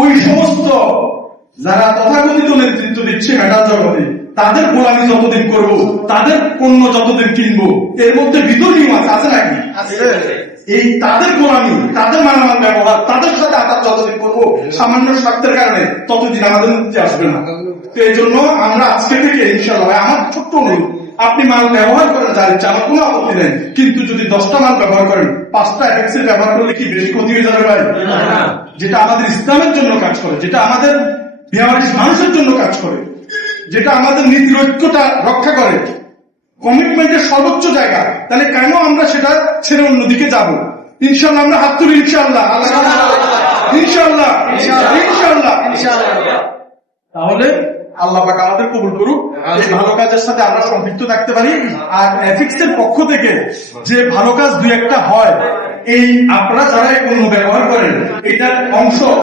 ওই সমস্ত যারা তথাকথিত নেতৃত্ব দিচ্ছে মেটাল জগতে তাদের গোলামি যতদিন করব, তাদের পণ্য যতদিন কিনবো, এর মধ্যে ভিতর নিয়ম আছে নাকি? এই তাদের গোলামি, তাদের মালামাল ব্যবহার, তাদের সাথে আতাত যতদিন করবো সামান্য স্বার্থের কারণে, ততদিন আমাদের মুক্তি আসবে না। তো এই জন্য আমরা আজকে থেকে ইনশাআল্লাহ, আমার ছোট্ট অনুরোধ, আপনি মাল ব্যবহার করেন যা ইচ্ছা, আমার কোনো আপত্তি নেই, কিন্তু যদি 10টা মাল ব্যবহার করেন, 5টা এফএক্সের ব্যবহার করলে কি বেশি ক্ষতি হয়ে যাবে ভাই? যেটা আমাদের ইসলামের জন্য কাজ করে, যেটা আমাদের বেওয়ারিশ মানুষের জন্য কাজ করে, যেটা আমাদের নীতির ঐক্যটা রক্ষা করে, কমিটমেন্টের সর্বোচ্চ জায়গা, তাহলে কেন আমরা সেটা ছেড়ে অন্যদিকে যাব? ইনশাআল্লাহ আমরা হাত তুলি, ইনশাআল্লাহ, ইনশাআল্লাহ, ইনশাআল্লাহ। তাহলে আল্লাহ পাক আমাদের কবুল করুক, এই ভালো কাজের সাথে আমরা সম্পৃক্ত থাকতে পারি। আর এথিক্স এর পক্ষ থেকে যে ভালো কাজ দুই একটা হয়, এই আপনারা যারা পণ্য ব্যবহার করেন, এটার অংশ